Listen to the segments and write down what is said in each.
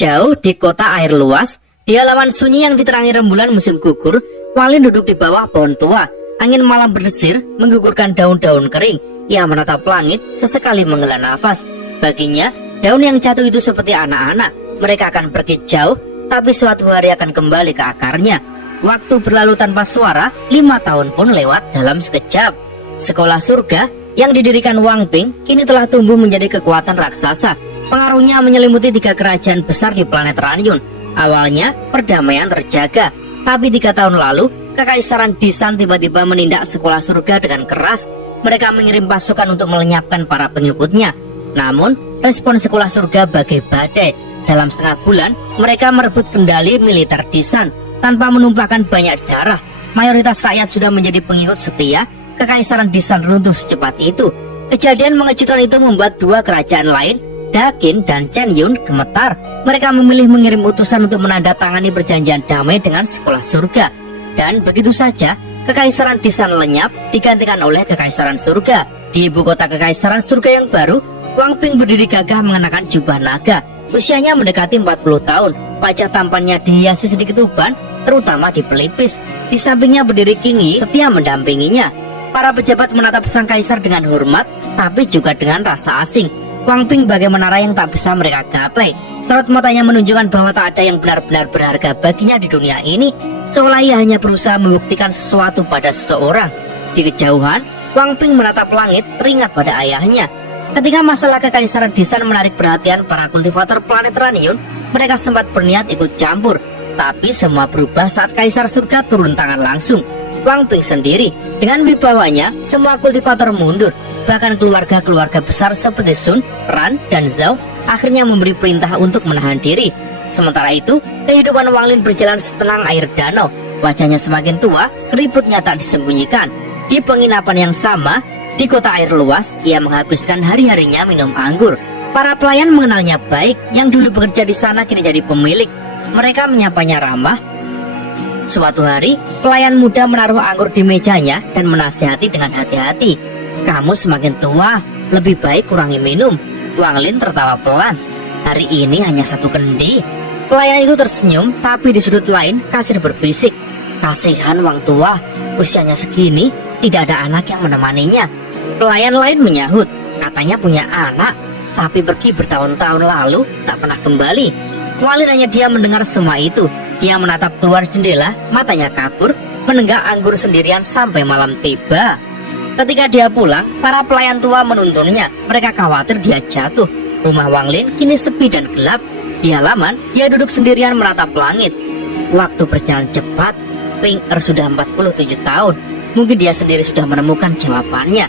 Jauh di kota air luas, di halaman sunyi yang diterangi rembulan musim gugur, Walin duduk di bawah pohon tua. Angin malam berdesir menggugurkan daun-daun kering. Ia menatap langit, sesekali menghela nafas. Baginya, daun yang jatuh itu seperti anak-anak. Mereka akan pergi jauh, tapi suatu hari akan kembali ke akarnya. Waktu berlalu tanpa suara, 5 tahun pun lewat dalam sekejap. Sekolah surga yang didirikan Wang Ping kini telah tumbuh menjadi kekuatan raksasa. Pengaruhnya menyelimuti 3 kerajaan besar di planet Ranyun. Awalnya perdamaian terjaga, tapi 3 tahun lalu Kekaisaran Disan tiba-tiba menindak sekolah surga dengan keras. Mereka mengirim pasukan untuk melenyapkan para pengikutnya. Namun respon sekolah surga bagai badai. Dalam setengah bulan mereka merebut kendali militer Disan tanpa menumpahkan banyak darah. Mayoritas rakyat sudah menjadi pengikut setia. Kekaisaran Disan runtuh secepat itu. Kejadian mengejutkan itu membuat 2 kerajaan lain, Dakin dan Chen Yun, gemetar. Mereka memilih mengirim utusan untuk menandatangani perjanjian damai dengan sekolah surga. Dan begitu saja Kekaisaran Disan lenyap, digantikan oleh Kekaisaran Surga. Di ibu kota Kekaisaran Surga yang baru, Wang Ping berdiri gagah mengenakan jubah naga. Usianya mendekati 40 tahun. Wajah tampannya dihiasi sedikit uban, terutama di pelipis. Di sampingnya berdiri King Yi, setia mendampinginya. Para pejabat menatap sang kaisar dengan hormat, tapi juga dengan rasa asing. Wang Ping bagai menara yang tak bisa mereka gapai. Sorot matanya menunjukkan bahwa tak ada yang benar-benar berharga baginya di dunia ini, seolah ia hanya berusaha membuktikan sesuatu pada seseorang. Di kejauhan, Wang Ping menatap langit, teringat pada ayahnya. Ketika masalah Kekaisaran Disan menarik perhatian para kultivator planet Ranyun, mereka sempat berniat ikut campur. Tapi semua berubah saat Kaisar Surga turun tangan langsung. Wang Ping sendiri, dengan wibawanya, semua kultivator mundur. Bahkan keluarga-keluarga besar seperti Sun, Ran, dan Zhao akhirnya memberi perintah untuk menahan diri. Sementara itu, kehidupan Wang Lin berjalan setenang air danau. Wajahnya semakin tua, keriputnya tak disembunyikan. Di penginapan yang sama, di kota air luas, ia menghabiskan hari-harinya minum anggur. Para pelayan mengenalnya baik, yang dulu bekerja di sana kini jadi pemilik. Mereka menyapanya ramah. Suatu hari, pelayan muda menaruh anggur di mejanya dan menasihati dengan hati-hati. "Kamu semakin tua, lebih baik kurangi minum." Wang Lin tertawa pelan. "Hari ini hanya 1 kendi." Pelayan itu tersenyum, tapi di sudut lain kasir berbisik, "Kasihan Wang tua, usianya segini, tidak ada anak yang menemaninya." Pelayan lain menyahut, "Katanya punya anak, tapi pergi bertahun-tahun lalu, tak pernah kembali." Wang Lin hanya diam mendengar semua itu. Ia menatap keluar jendela, matanya kabur, menenggak anggur sendirian sampai malam tiba. Ketika dia pulang, para pelayan tua menuntunnya. Mereka khawatir dia jatuh. Rumah Wang Lin kini sepi dan gelap. Di halaman, dia duduk sendirian menatap langit. Waktu berjalan cepat. Ping Er sudah 47 tahun. Mungkin dia sendiri sudah menemukan jawabannya.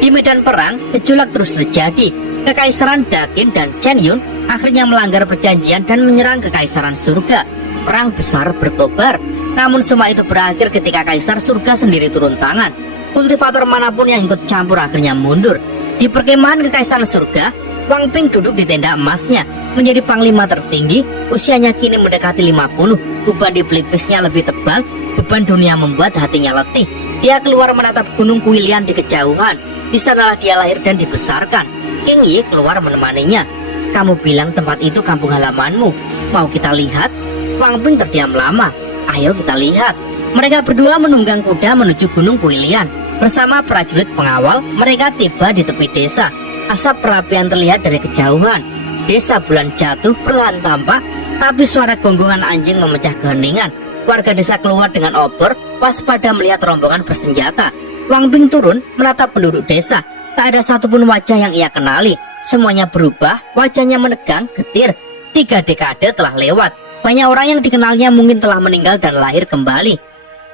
Di medan perang, gejolak terus terjadi. Kekaisaran Dakin dan Chen Yun akhirnya melanggar perjanjian dan menyerang Kekaisaran Surga. Perang besar berkobar. Namun semua itu berakhir ketika Kaisar Surga sendiri turun tangan. Kultivator manapun yang ikut campur akhirnya mundur. Di perkemahan Kekaisaran Surga, Wang Ping duduk di tenda emasnya, menjadi panglima tertinggi. Usianya kini mendekati 50. Uban di pelipisnya lebih tebal. Beban dunia membuat hatinya letih. Dia keluar menatap Gunung Kuilian di kejauhan. Di sanalah dia lahir dan dibesarkan. King Yi keluar menemaninya. "Kamu bilang tempat itu kampung halamanmu. Mau kita lihat?" Wang Ping terdiam lama. "Ayo kita lihat." Mereka berdua menunggang kuda menuju Gunung Kuilian. Bersama prajurit pengawal, mereka tiba di tepi desa. Asap perapian terlihat dari kejauhan. Desa bulan jatuh perlahan tampak, tapi suara gonggongan anjing memecah keheningan. Warga desa keluar dengan obor, waspada melihat rombongan bersenjata. Wang Ping turun menatap penduduk desa. Tak ada satupun wajah yang ia kenali. Semuanya berubah, wajahnya menegang, getir. 3 dekade telah lewat. Banyak orang yang dikenalnya mungkin telah meninggal dan lahir kembali.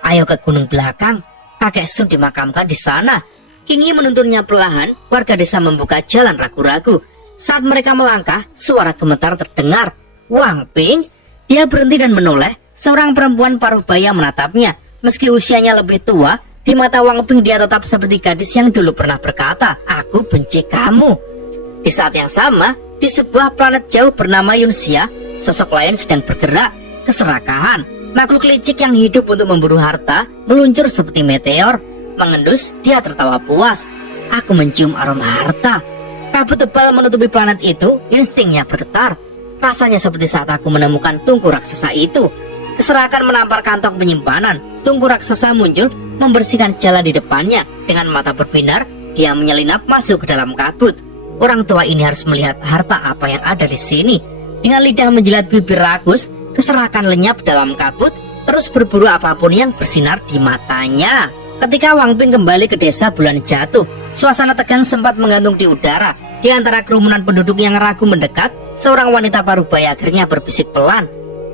"Ayo ke gunung belakang, kakek Sun dimakamkan di sana." King Yi menuntunnya perlahan. Warga desa membuka jalan ragu-ragu. Saat mereka melangkah, suara gemetar terdengar. "Wang Ping!" Dia berhenti dan menoleh. Seorang perempuan paruh baya menatapnya. Meski usianya lebih tua, di mata Wang Ping dia tetap seperti gadis yang dulu pernah berkata, "Aku benci kamu." Di saat yang sama, di sebuah planet jauh bernama Yunxia, sosok lain sedang bergerak, keserakahan. Makhluk licik yang hidup untuk memburu harta meluncur seperti meteor. Mengendus, dia tertawa puas. "Aku mencium aroma harta." Kabut tebal menutupi planet itu, instingnya bergetar. Rasanya seperti saat aku menemukan tungku raksasa itu. Keserakan menampar kantong penyimpanan. Tungku raksasa muncul membersihkan jalan di depannya. Dengan mata berbinar, dia menyelinap masuk ke dalam kabut. Orang tua ini harus melihat harta apa yang ada di sini. Dengan lidah menjilat bibir rakus, keserakan lenyap dalam kabut, terus berburu apapun yang bersinar di matanya. Ketika Wang Ping kembali ke desa bulan jatuh, suasana tegang sempat menggantung di udara. Di antara kerumunan penduduk yang ragu mendekat, seorang wanita parubaya akhirnya berbisik pelan.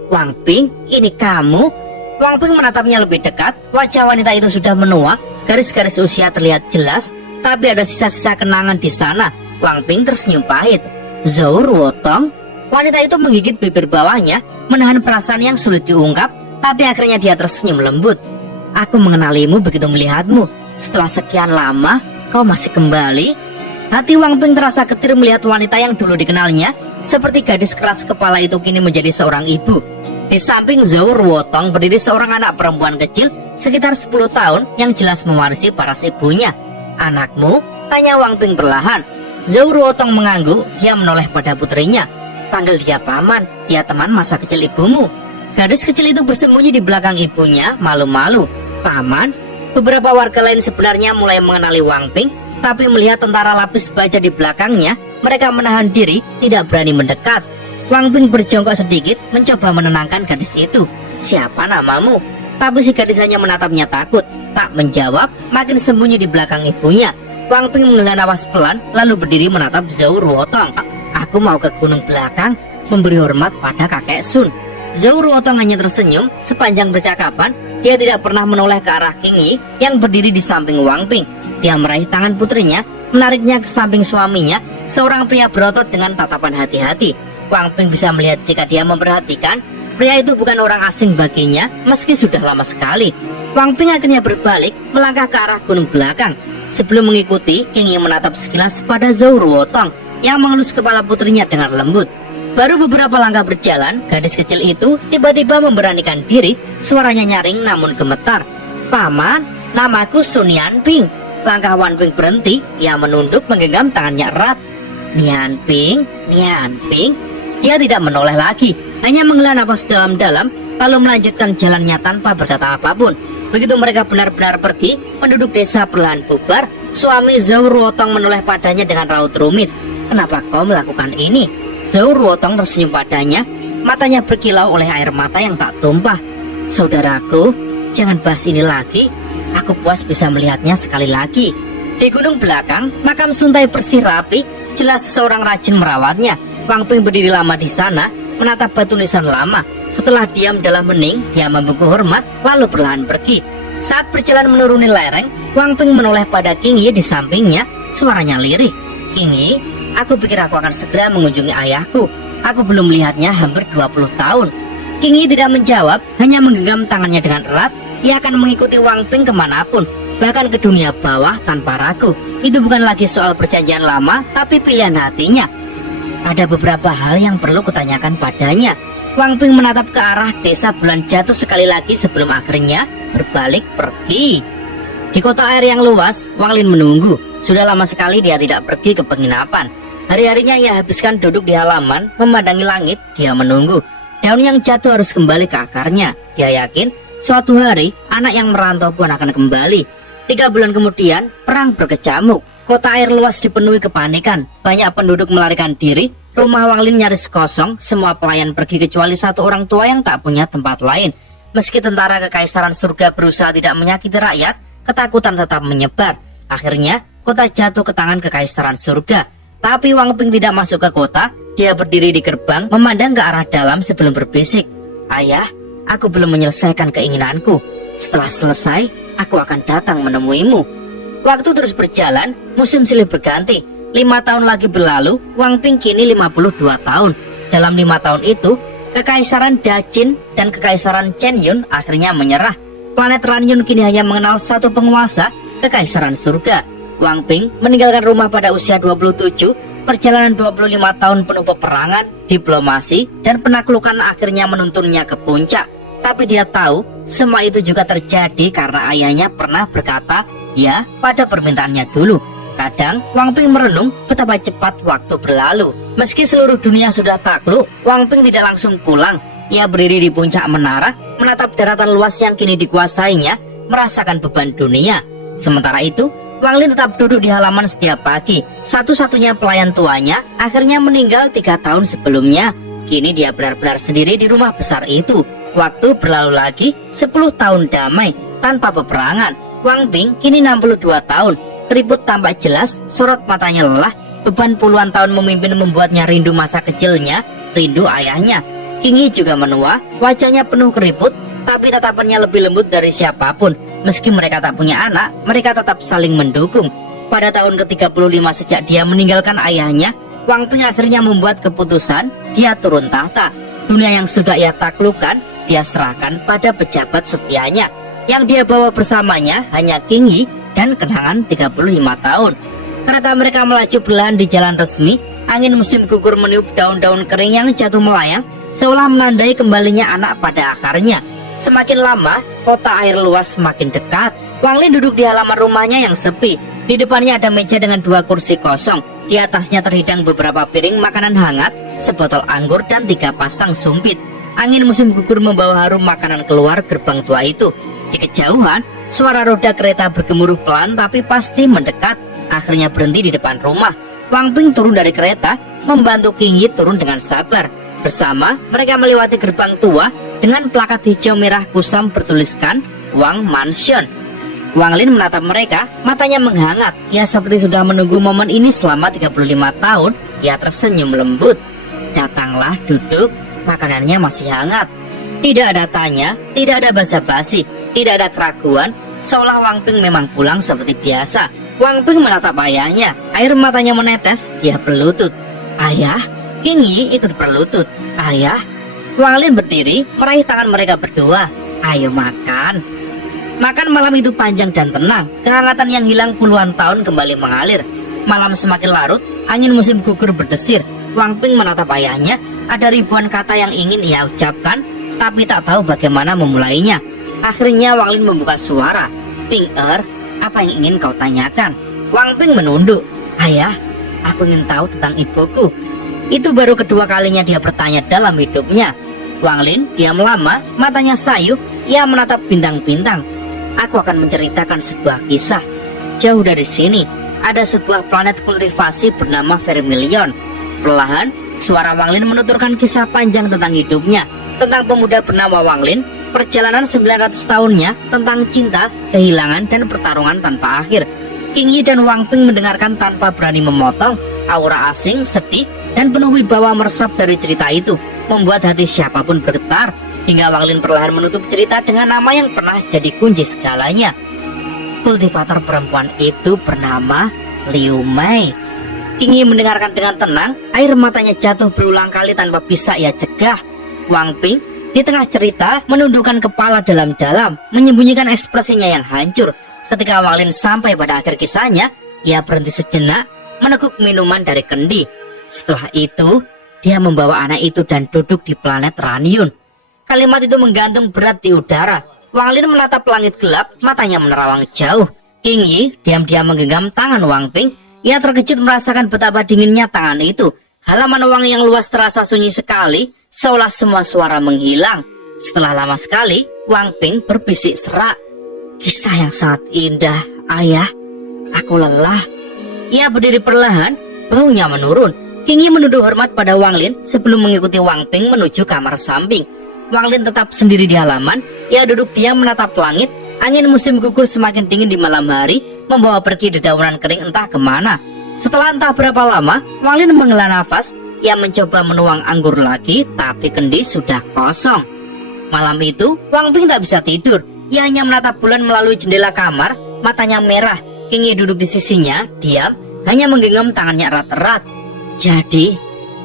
"Wang Ping, ini kamu?" Wang Ping menatapnya lebih dekat. Wajah wanita itu sudah menua, garis-garis usia terlihat jelas, tapi ada sisa-sisa kenangan di sana. Wang Ping tersenyum pahit. "Zhou Ruotong?" Wanita itu menggigit bibir bawahnya, menahan perasaan yang sulit diungkap, tapi akhirnya dia tersenyum lembut. "Aku mengenalimu begitu melihatmu. Setelah sekian lama, kau masih kembali?" Hati Wang Ping terasa getir melihat wanita yang dulu dikenalnya seperti gadis keras kepala itu kini menjadi seorang ibu. Di samping Zhou Ruotong berdiri seorang anak perempuan kecil sekitar 10 tahun yang jelas mewarisi paras ibunya. "Anakmu?" tanya Wang Ping perlahan. Zhou Ruotong mengangguk, dia menoleh pada putrinya. "Panggil dia paman, dia teman masa kecil ibumu." Gadis kecil itu bersembunyi di belakang ibunya, malu-malu. "Paman?" Beberapa warga lain sebenarnya mulai mengenali Wang Ping, tapi melihat tentara lapis baja di belakangnya, mereka menahan diri, tidak berani mendekat. Wang Ping berjongkok sedikit, mencoba menenangkan gadis itu. "Siapa namamu?" Tapi si gadis hanya menatapnya takut, tak menjawab, makin sembunyi di belakang ibunya. Wang Ping menghela napas pelan, lalu berdiri menatap Zhou Ruotong. "Aku mau ke gunung belakang, memberi hormat pada kakek Sun." Zhou Ruotong hanya tersenyum. Sepanjang percakapan, dia tidak pernah menoleh ke arah King Yi yang berdiri di samping Wang Ping. Dia meraih tangan putrinya, menariknya ke samping suaminya, seorang pria berotot dengan tatapan hati-hati. Wang Ping bisa melihat jika dia memperhatikan, pria itu bukan orang asing baginya, meski sudah lama sekali. Wang Ping akhirnya berbalik, melangkah ke arah gunung belakang. Sebelum mengikuti, King Yi menatap sekilas pada Zhou Ruotong yang mengelus kepala putrinya dengan lembut. Baru beberapa langkah berjalan, gadis kecil itu tiba-tiba memberanikan diri, suaranya nyaring namun gemetar. "Paman, namaku Sun Yanping." Langkah Wang Ping berhenti, ia menunduk menggenggam tangannya erat. Nian Ping." Dia tidak menoleh lagi, hanya menghela nafas dalam-dalam, lalu melanjutkan jalannya tanpa berkata apapun. Begitu mereka benar-benar pergi, penduduk desa perlahan bubar. Suami Zhou Ruotong menoleh padanya dengan raut rumit. "Kenapa kau melakukan ini?" Zhou Ruotong tersenyum padanya, matanya berkilau oleh air mata yang tak tumpah. "Saudaraku, jangan bahas ini lagi. Aku puas bisa melihatnya sekali lagi." Di gunung belakang, makam Suntai bersih rapi, jelas seseorang rajin merawatnya. Wang Ping berdiri lama di sana, menatap batu nisan lama. Setelah diam dalam hening, dia membungkuk hormat, lalu perlahan pergi. Saat berjalan menuruni lereng, Wang Ping menoleh pada King Yi di sampingnya, suaranya lirih. "King Yi, aku pikir aku akan segera mengunjungi ayahku. Aku belum melihatnya hampir 20 tahun. King Yi tidak menjawab, hanya menggenggam tangannya dengan erat. Ia akan mengikuti Wang Ping kemanapun, bahkan ke dunia bawah tanpa ragu. Itu bukan lagi soal perjanjian lama, tapi pilihan hatinya. "Ada beberapa hal yang perlu kutanyakan padanya." Wang Ping menatap ke arah desa bulan jatuh sekali lagi sebelum akhirnya berbalik pergi. Di kota air yang luas, Wang Lin menunggu. Sudah lama sekali dia tidak pergi ke penginapan. Hari-harinya ia habiskan duduk di halaman, memandangi langit. Dia menunggu. Daun yang jatuh harus kembali ke akarnya. Dia yakin suatu hari anak yang merantau pun akan kembali. 3 bulan kemudian, perang berkecamuk. Kota air luas dipenuhi kepanikan. Banyak penduduk melarikan diri. Rumah Wang Lin nyaris kosong. Semua pelayan pergi kecuali satu orang tua yang tak punya tempat lain. Meski tentara kekaisaran surga berusaha tidak menyakiti rakyat, ketakutan tetap menyebar. Akhirnya, kota jatuh ke tangan kekaisaran surga. Tapi Wang Ping tidak masuk ke kota. Dia berdiri di gerbang, memandang ke arah dalam sebelum berbisik. "Ayah, aku belum menyelesaikan keinginanku. Setelah selesai, aku akan datang menemuimu." Waktu terus berjalan, musim silih berganti. 5 tahun lagi berlalu, Wang Ping kini 52 tahun. Dalam 5 tahun itu, kekaisaran Daqin dan kekaisaran Chen Yun akhirnya menyerah. Planet Ranyun kini hanya mengenal satu penguasa, kekaisaran surga. Wang Ping meninggalkan rumah pada usia 27. Perjalanan 25 tahun penuh peperangan, diplomasi, dan penaklukan akhirnya menuntunnya ke puncak. Tapi dia tahu, semua itu juga terjadi karena ayahnya pernah berkata ya pada permintaannya dulu. Kadang Wang Ping merenung betapa cepat waktu berlalu. Meski seluruh dunia sudah takluk, Wang Ping tidak langsung pulang. Ia berdiri di puncak menara, menatap daratan luas yang kini dikuasainya, merasakan beban dunia. Sementara itu, Wang Lin tetap duduk di halaman setiap pagi. Satu-satunya pelayan tuanya akhirnya meninggal 3 tahun sebelumnya. Kini dia benar-benar sendiri di rumah besar itu. Waktu berlalu lagi, 10 tahun damai tanpa peperangan. Wang Ping kini 62 tahun. Keriput tampak jelas, sorot matanya lelah. Beban puluhan tahun memimpin membuatnya rindu masa kecilnya, rindu ayahnya. Qingyi juga menua, wajahnya penuh keriput, tapi tatapannya lebih lembut dari siapapun. Meski mereka tak punya anak, mereka tetap saling mendukung. Pada tahun ke-35 sejak dia meninggalkan ayahnya, Wang Ping akhirnya membuat keputusan, dia turun tahta. Dunia yang sudah ia taklukkan, dia serahkan pada pejabat setianya. Yang dia bawa bersamanya hanya Qingyi dan kenangan 35 tahun. Kereta mereka melaju perlahan di jalan resmi. Angin musim gugur meniup daun-daun kering yang jatuh melayang, seolah menandai kembalinya anak pada akarnya. Semakin lama, kota air luas semakin dekat. Wang Lin duduk di halaman rumahnya yang sepi. Di depannya ada meja dengan 2 kursi kosong. Di atasnya terhidang beberapa piring makanan hangat, sebotol anggur dan 3 pasang sumpit. Angin musim gugur membawa harum makanan keluar gerbang tua itu. Di kejauhan, suara roda kereta bergemuruh pelan tapi pasti mendekat. Akhirnya berhenti di depan rumah. Wang Ping turun dari kereta, membantu Qingyi turun dengan sabar. Bersama, mereka melewati gerbang tua dengan plakat hijau merah kusam bertuliskan Wang Mansion. Wang Lin menatap mereka, matanya menghangat. Ia seperti sudah menunggu momen ini selama 35 tahun. Ia tersenyum lembut. Datanglah, duduk, makanannya masih hangat. Tidak ada tanya, tidak ada basa-basi, tidak ada keraguan, seolah Wang Ping memang pulang seperti biasa. Wang Ping menatap ayahnya, air matanya menetes, dia berlutut. Ayah, Qingyi ikut berlutut. Ayah. Wang Lin berdiri, meraih tangan mereka berdua. Ayo makan. Makan malam itu panjang dan tenang, kehangatan yang hilang puluhan tahun kembali mengalir. Malam semakin larut, angin musim gugur berdesir. Wang Ping menatap ayahnya, ada ribuan kata yang ingin ia ucapkan, tapi tak tahu bagaimana memulainya. Akhirnya Wang Lin membuka suara. Ping apa yang ingin kau tanyakan? Wang Ping menunduk. Ayah, aku ingin tahu tentang ibuku. Itu baru kedua kalinya dia bertanya dalam hidupnya. Wang Lin diam lama, matanya sayu, ia menatap bintang-bintang. Aku akan menceritakan sebuah kisah. Jauh dari sini, ada sebuah planet kultivasi bernama Vermilion. Perlahan, suara Wang Lin menuturkan kisah panjang tentang hidupnya. Tentang pemuda bernama Wang Lin, perjalanan 900 tahunnya, tentang cinta, kehilangan, dan pertarungan tanpa akhir. Qingyi dan Wang Ping mendengarkan tanpa berani memotong. Aura asing, sedih, dan penuh wibawa meresap dari cerita itu, membuat hati siapapun bergetar. Hingga Wang Lin perlahan menutup cerita dengan nama yang pernah jadi kunci segalanya. Kultivator perempuan itu bernama Liu Mei. Qingyi mendengarkan dengan tenang, air matanya jatuh berulang kali tanpa bisa ia cegah. Wang Ping di tengah cerita menundukkan kepala dalam-dalam, menyembunyikan ekspresinya yang hancur. Ketika Wang Lin sampai pada akhir kisahnya, ia berhenti sejenak, meneguk minuman dari kendi. Setelah itu, dia membawa anak itu dan duduk di planet Ranyun. Kalimat itu menggantung berat di udara. Wang Lin menatap langit gelap, matanya menerawang jauh. Qingyi diam-diam menggenggam tangan Wang Ping. Ia terkejut merasakan betapa dinginnya tangan itu. Halaman Wang yang luas terasa sunyi sekali, seolah semua suara menghilang. Setelah lama sekali, Wang Ping berbisik serak. Kisah yang sangat indah, ayah. Aku lelah. Ia berdiri perlahan, baunya menurun. Qingyi menunduk hormat pada Wang Lin sebelum mengikuti Wang Ping menuju kamar samping. Wang Lin tetap sendiri di halaman. Ia duduk diam menatap langit. Angin musim gugur semakin dingin di malam hari, membawa pergi dedaunan kering entah kemana. Setelah entah berapa lama, Wang Lin menghela nafas. Ia mencoba menuang anggur lagi, tapi kendi sudah kosong. Malam itu, Wang Ping tak bisa tidur. Ia hanya menatap bulan melalui jendela kamar, matanya merah. Qingyi duduk di sisinya, diam, hanya menggenggam tangannya erat-erat. Jadi,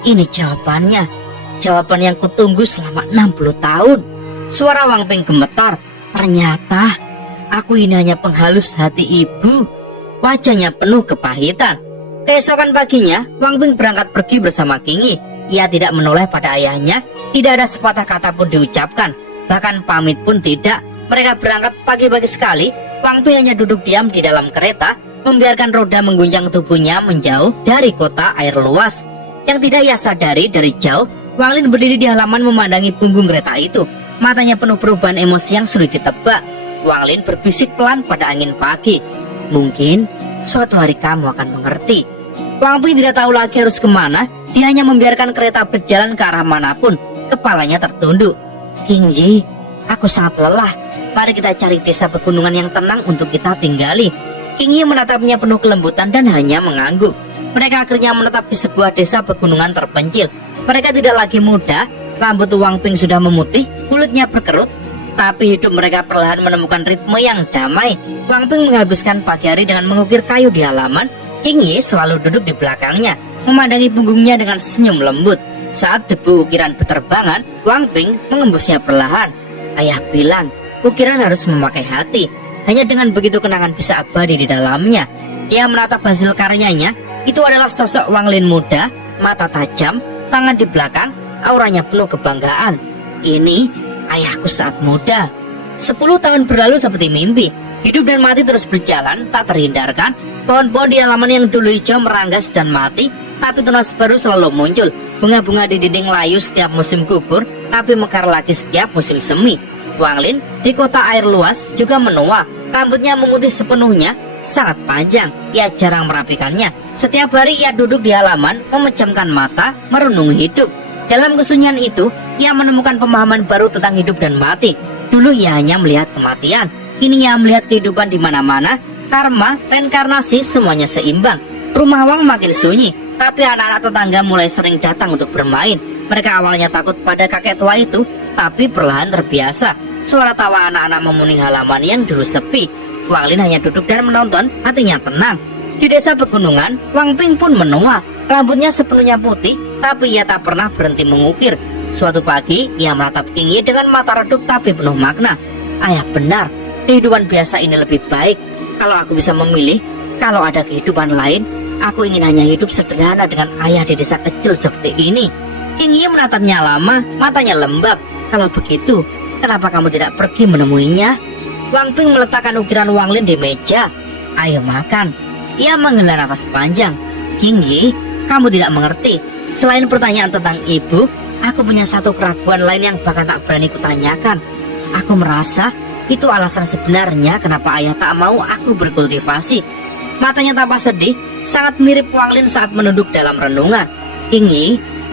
ini jawabannya. Jawaban yang kutunggu selama 60 tahun. Suara Wang Ping gemetar. Ternyata, aku ini hanya penghalus hati ibu. Wajahnya penuh kepahitan. Keesokan paginya, Wang Ping berangkat pergi bersama Qingyi. Ia tidak menoleh pada ayahnya, tidak ada sepatah kata pun diucapkan, bahkan pamit pun tidak. Mereka berangkat pagi-pagi sekali. Wang Ping hanya duduk diam di dalam kereta, membiarkan roda mengguncang tubuhnya menjauh dari kota air luas. Yang tidak ia sadari, dari jauh Wang Lin berdiri di halaman memandangi punggung kereta itu. Matanya penuh perubahan emosi yang sulit ditebak. Wang Lin berbisik pelan pada angin pagi, "Mungkin suatu hari kamu akan mengerti." Wang Ping tidak tahu lagi harus kemana. Dia hanya membiarkan kereta berjalan ke arah manapun. Kepalanya tertunduk. "King Yi, aku sangat lelah. Mari kita cari desa pegunungan yang tenang untuk kita tinggali." King Yi menatapnya penuh kelembutan dan hanya mengangguk. Mereka akhirnya menetap di sebuah desa pegunungan terpencil. Mereka tidak lagi muda. Rambut Wang Ping sudah memutih, kulitnya berkerut, tapi hidup mereka perlahan menemukan ritme yang damai. Wang Ping menghabiskan pagi hari dengan mengukir kayu di halaman. King Yi selalu duduk di belakangnya, memandangi punggungnya dengan senyum lembut. Saat debu ukiran berterbangan, Wang Ping mengembusnya perlahan. "Ayah bilang, ukiran harus memakai hati. Hanya dengan begitu kenangan bisa abadi di dalamnya." Dia menatap hasil karyanya. Itu adalah sosok Wang Lin muda, mata tajam, tangan di belakang, auranya penuh kebanggaan. "Ini ayahku saat muda." 10 tahun berlalu seperti mimpi. Hidup dan mati terus berjalan, tak terhindarkan. Pohon-pohon di halaman yang dulu hijau meranggas dan mati, tapi tunas baru selalu muncul. Bunga-bunga di dinding layu setiap musim gugur, tapi mekar lagi setiap musim semi. Wang Lin di kota air luas juga menua. Rambutnya memutih sepenuhnya, sangat panjang. Ia jarang merapikannya. Setiap hari ia duduk di halaman, memejamkan mata, merenungi hidup. Dalam kesunyian itu, ia menemukan pemahaman baru tentang hidup dan mati. Dulu ia hanya melihat kematian. Kini ia melihat kehidupan di mana-mana, karma, reinkarnasi, semuanya seimbang. Rumah Wang makin sunyi, tapi anak-anak tetangga mulai sering datang untuk bermain. Mereka awalnya takut pada kakek tua itu, tapi perlahan terbiasa. Suara tawa anak-anak memenuhi halaman yang dulu sepi. Wang Lin hanya duduk dan menonton, hatinya tenang. Di desa pegunungan, Wang Ping pun menua. Rambutnya sepenuhnya putih, tapi ia tak pernah berhenti mengukir. Suatu pagi, ia menatap King Yi dengan mata redup tapi penuh makna. "Ayah benar, kehidupan biasa ini lebih baik. Kalau aku bisa memilih, kalau ada kehidupan lain, aku ingin hanya hidup sederhana dengan ayah di desa kecil seperti ini." King Yi menatapnya lama, matanya lembab. "Kalau begitu, kenapa kamu tidak pergi menemuinya?" Wang Ping meletakkan ukiran Wang Lin di meja. "Ayo makan." Ia menghela nafas panjang. "King Yi, kamu tidak mengerti. Selain pertanyaan tentang ibu, aku punya satu keraguan lain yang bahkan tak berani kutanyakan. Aku merasa itu alasan sebenarnya kenapa ayah tak mau aku berkultivasi." Matanya tampak sedih, sangat mirip Wang Lin saat menunduk dalam renungan. "King Yi,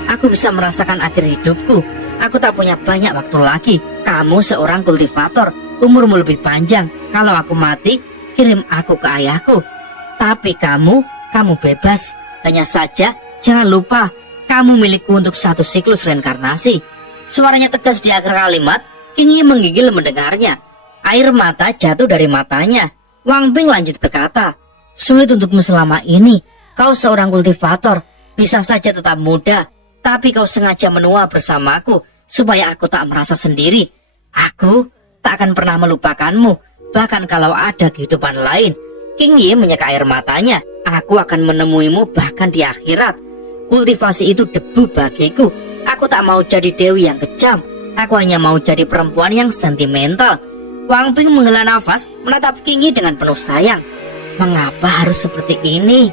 aku bisa merasakan akhir hidupku. Aku tak punya banyak waktu lagi. Kamu seorang kultivator, umurmu lebih panjang. Kalau aku mati, kirim aku ke ayahku. Tapi kamu bebas. Hanya saja, jangan lupa, kamu milikku untuk satu siklus reinkarnasi." Suaranya tegas di akhir kalimat. King Yi menggigil mendengarnya. Air mata jatuh dari matanya. Wang Ping lanjut berkata, "Sulit untukmu selama ini. Kau seorang kultivator, bisa saja tetap muda, tapi kau sengaja menua bersamaku supaya aku tak merasa sendiri. Aku tak akan pernah melupakanmu, bahkan kalau ada kehidupan lain." King Yi menyeka air matanya. "Aku akan menemuimu bahkan di akhirat. Kultivasi itu debu bagiku. Aku tak mau jadi dewi yang kejam. Aku hanya mau jadi perempuan yang sentimental." Wang Ping menghela nafas, menatap King Yi dengan penuh sayang. "Mengapa harus seperti ini?"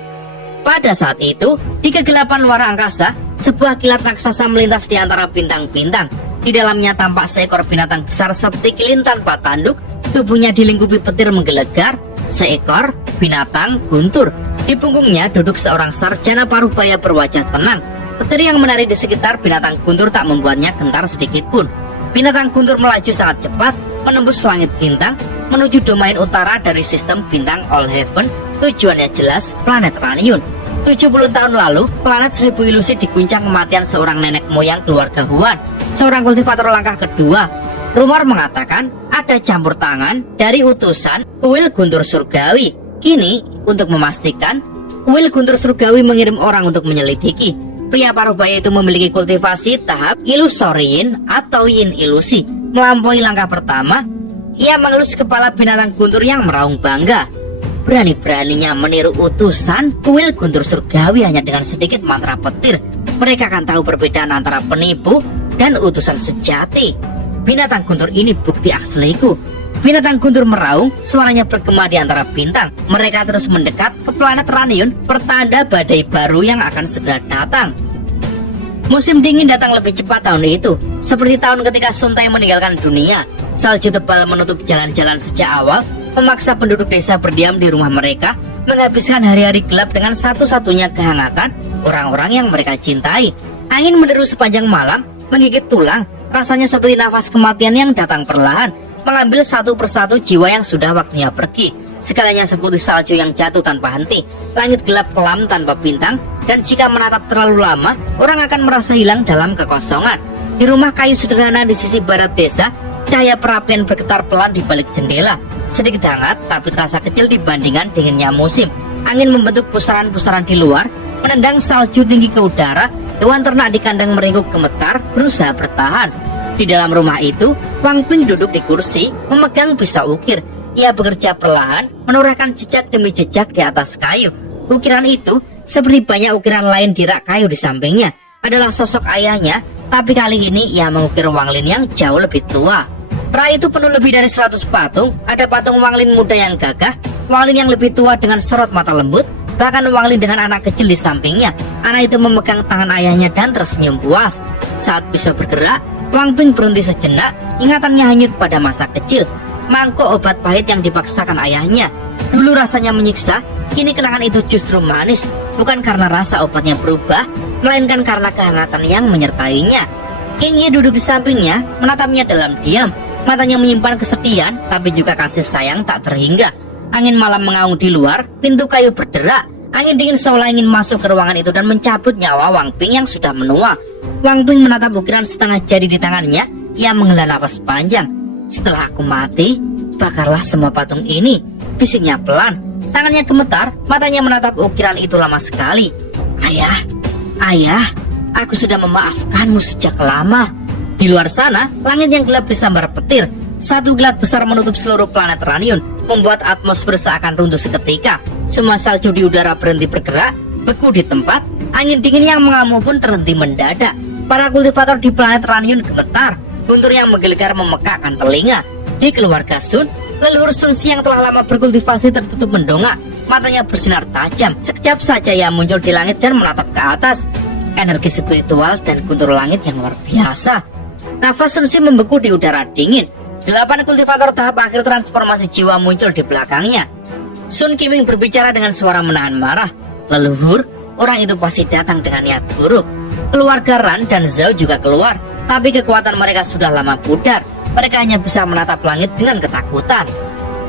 Pada saat itu, di kegelapan luar angkasa, sebuah kilat raksasa melintas di antara bintang-bintang. Di dalamnya tampak seekor binatang besar seperti kilin tanpa tanduk. Tubuhnya dilingkupi petir menggelegar. Seekor binatang guntur. Di punggungnya duduk seorang sarjana parubaya berwajah tenang. Petir yang menari di sekitar binatang guntur tak membuatnya gentar sedikit pun. Binatang guntur melaju sangat cepat, menembus langit bintang, menuju domain utara dari sistem bintang All Heaven. Tujuannya jelas, planet Raniun. 70 tahun lalu, planet Seribu Ilusi diguncang kematian seorang nenek moyang keluarga Huan, seorang kultivator langkah kedua. Rumor mengatakan ada campur tangan dari utusan kuil guntur surgawi. Kini, untuk memastikan, kuil guntur surgawi mengirim orang untuk menyelidiki. Pria parubaya itu memiliki kultivasi tahap ilusoriin atau yin ilusi. Melampaui langkah pertama, ia mengelus kepala binatang guntur yang meraung bangga. Berani-beraninya meniru utusan kuil guntur surgawi hanya dengan sedikit mantra petir. Mereka akan tahu perbedaan antara penipu dan utusan sejati. Binatang guntur ini bukti asliku. Binatang guntur meraung, suaranya bergema di antara bintang. Mereka terus mendekat ke planet Ranion, pertanda badai baru yang akan segera datang. Musim dingin datang lebih cepat tahun itu. Seperti tahun ketika Suntai meninggalkan dunia, salju tebal menutup jalan-jalan sejak awal, memaksa penduduk desa berdiam di rumah mereka, menghabiskan hari-hari gelap dengan satu-satunya kehangatan orang-orang yang mereka cintai. Angin menderu sepanjang malam, menggigit tulang, rasanya seperti nafas kematian yang datang perlahan, mengambil satu persatu jiwa yang sudah waktunya pergi. Segalanya seperti salju yang jatuh tanpa henti. Langit gelap kelam tanpa bintang, dan jika menatap terlalu lama, orang akan merasa hilang dalam kekosongan. Di rumah kayu sederhana di sisi barat desa, cahaya perapian bergetar pelan di balik jendela. Sedikit hangat, tapi terasa kecil dibandingkan dinginnya musim. Angin membentuk pusaran-pusaran di luar, menendang salju tinggi ke udara. Hewan ternak di kandang meringkuk gemetar, berusaha bertahan. Di dalam rumah itu, Wang Ping duduk di kursi, memegang pisau ukir. Ia bekerja perlahan, menorehkan jejak demi jejak di atas kayu. Ukiran itu, seperti banyak ukiran lain di rak kayu di sampingnya, adalah sosok ayahnya, tapi kali ini ia mengukir Wang Lin yang jauh lebih tua. Rak itu penuh lebih dari 100 patung. Ada patung Wang Lin muda yang gagah, Wang Lin yang lebih tua dengan sorot mata lembut, bahkan Wang Lin dengan anak kecil di sampingnya. Anak itu memegang tangan ayahnya dan tersenyum puas. Saat pisau bergerak, Wang Ping berhenti sejenak, ingatannya hanyut pada masa kecil. Mangkok obat pahit yang dipaksakan ayahnya. Dulu rasanya menyiksa, kini kenangan itu justru manis. Bukan karena rasa obatnya berubah, melainkan karena kehangatan yang menyertainya. King Yi duduk di sampingnya, menatapnya dalam diam. Matanya menyimpan kesedihan, tapi juga kasih sayang tak terhingga. Angin malam mengaung di luar, pintu kayu berderak. Angin dingin seolah ingin masuk ke ruangan itu dan mencabut nyawa Wang Ping yang sudah menua. Wang Ping menatap ukiran setengah jadi di tangannya. Ia menghela nafas panjang. Setelah aku mati, bakarlah semua patung ini, bisiknya pelan. Tangannya gemetar, matanya menatap ukiran itu lama sekali. Ayah, aku sudah memaafkanmu sejak lama. Di luar sana, langit yang gelap disambar petir. Satu gelat besar menutup seluruh planet Ranion, membuat atmosfer seakan runtuh seketika. Semua salju di udara berhenti bergerak, beku di tempat. Angin dingin yang mengamuk pun terhenti mendadak. Para kultivator di planet Ranion gemetar. Guntur yang menggelegar memekakkan telinga. Di keluarga Sun, leluhur Sun Si yang telah lama berkultivasi tertutup mendongak. Matanya bersinar tajam. Sekejap saja ia muncul di langit dan menatap ke atas. Energi spiritual dan guntur langit yang luar biasa. Nafas Sun Si membeku di udara dingin. 8 kultivator tahap akhir transformasi jiwa muncul di belakangnya. Sun Qiming berbicara dengan suara menahan marah. Leluhur, orang itu pasti datang dengan niat buruk. Keluarga Ran dan Zhao juga keluar, tapi kekuatan mereka sudah lama pudar. Mereka hanya bisa menatap langit dengan ketakutan.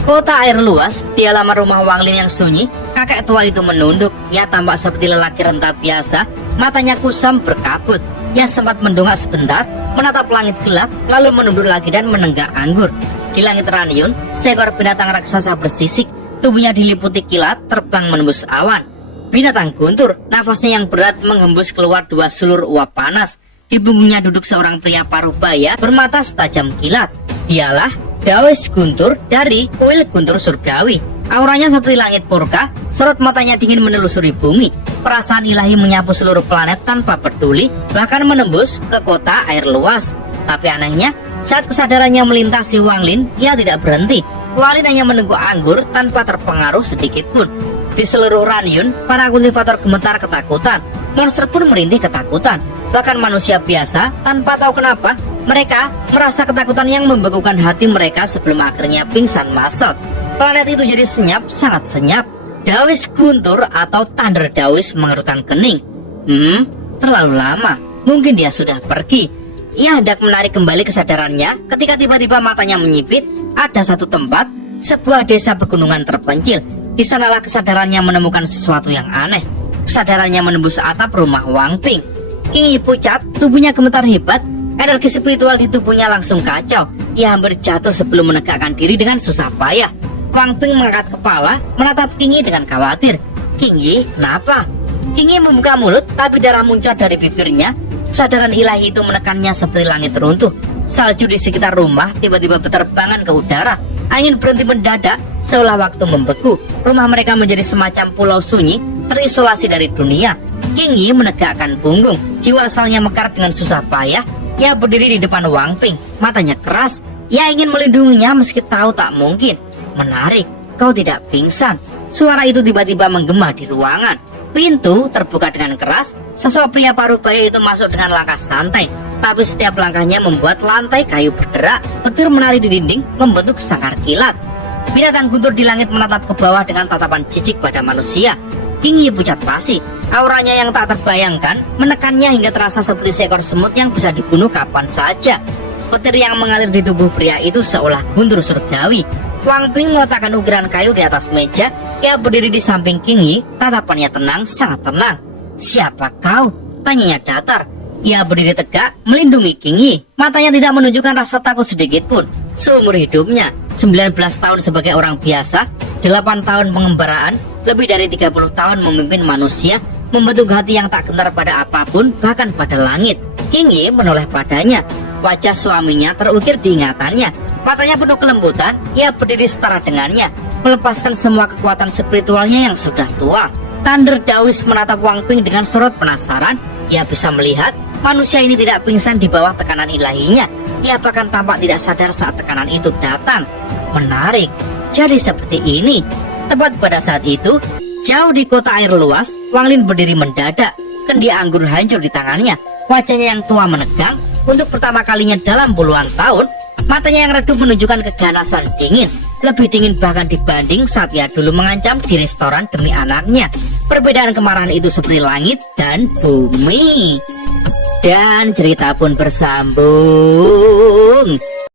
Kota air luas, di halaman rumah Wang Lin yang sunyi, kakek tua itu menunduk. Ia tampak seperti lelaki renta biasa, matanya kusam berkabut. Ia sempat mendongak sebentar, menatap langit gelap, lalu menunduk lagi dan menenggak anggur. Di langit Ranion, seekor binatang raksasa bersisik, tubuhnya diliputi kilat, terbang menembus awan. Binatang guntur, nafasnya yang berat menghembus keluar 2 sulur uap panas. Di punggungnya duduk seorang pria paruh baya bermata setajam kilat. Dialah Dawes Guntur dari kuil Guntur Surgawi. Auranya seperti langit murka, sorot matanya dingin menelusuri bumi. Perasaan ilahi menyapu seluruh planet tanpa peduli, bahkan menembus ke kota air luas. Tapi anehnya, saat kesadarannya melintasi Wang Lin, ia tidak berhenti. Wang Lin hanya menunggu anggur tanpa terpengaruh sedikit pun. Di seluruh Ranion, para kultivator gemetar ketakutan. Monster pun merintih ketakutan. Bahkan manusia biasa, tanpa tahu kenapa, mereka merasa ketakutan yang membekukan hati mereka sebelum akhirnya pingsan massal. Planet itu jadi senyap, sangat senyap. Dawis Guntur atau Thunder Dawis mengerutkan kening. Terlalu lama. Mungkin dia sudah pergi. Ia hendak menarik kembali kesadarannya ketika tiba-tiba matanya menyipit. Ada satu tempat, sebuah desa pegunungan terpencil. Di sanalah kesadarannya menemukan sesuatu yang aneh. Kesadarannya menembus atap rumah Wang Ping. King Yi pucat, tubuhnya gemetar hebat. Energi spiritual di tubuhnya langsung kacau. Ia hampir jatuh sebelum menegakkan diri dengan susah payah. Wang Ping mengangkat kepala, menatap King Yi dengan khawatir. King Yi, kenapa? King Yi membuka mulut, tapi darah muncul dari bibirnya. Kesadaran ilahi itu menekannya seperti langit runtuh. Salju di sekitar rumah tiba-tiba berterbangan ke udara. Angin berhenti mendadak, seolah waktu membeku. Rumah mereka menjadi semacam pulau sunyi, terisolasi dari dunia. King Yi menegakkan punggung. Jiwa asalnya mekar dengan susah payah. Ia berdiri di depan Wang Ping, matanya keras. Ia ingin melindunginya meski tahu tak mungkin. Menarik, kau tidak pingsan. Suara itu tiba-tiba menggema di ruangan. Pintu terbuka dengan keras. Sosok pria paruh baya itu masuk dengan langkah santai, tapi setiap langkahnya membuat lantai kayu bergerak. Petir menari di dinding membentuk sangkar kilat. Binatang guntur di langit menatap ke bawah dengan tatapan jijik pada manusia. King Yi pucat pasi. Auranya yang tak terbayangkan menekannya hingga terasa seperti seekor semut yang bisa dibunuh kapan saja. Petir yang mengalir di tubuh pria itu seolah guntur surgawi. Wang Ping meletakkan ukiran kayu di atas meja. Ia berdiri di samping King Yi, tatapannya tenang, sangat tenang. Siapa kau? Tanyanya datar. Ia berdiri tegak, melindungi King Yi. Matanya tidak menunjukkan rasa takut sedikit pun. Seumur hidupnya, 19 tahun sebagai orang biasa, 8 tahun pengembaraan, lebih dari 30 tahun memimpin manusia, membentuk hati yang tak gentar pada apapun, bahkan pada langit. King Yi menoleh padanya. Wajah suaminya terukir di ingatannya. Matanya penuh kelembutan. Ia berdiri setara dengannya, melepaskan semua kekuatan spiritualnya yang sudah tua. Thunder Dawis menatap Wang Ping dengan sorot penasaran. Ia bisa melihat manusia ini tidak pingsan di bawah tekanan ilahinya. Ia bahkan tampak tidak sadar saat tekanan itu datang. Menarik, jadi seperti ini. Tepat pada saat itu, jauh di kota air luas, Wang Lin berdiri mendadak. Kendi anggur hancur di tangannya. Wajahnya yang tua menegang. Untuk pertama kalinya dalam puluhan tahun, matanya yang redup menunjukkan keganasan dingin. Lebih dingin bahkan dibanding saat ia dulu mengancam di restoran demi anaknya. Perbedaan kemarahan itu seperti langit dan bumi. Dan cerita pun bersambung.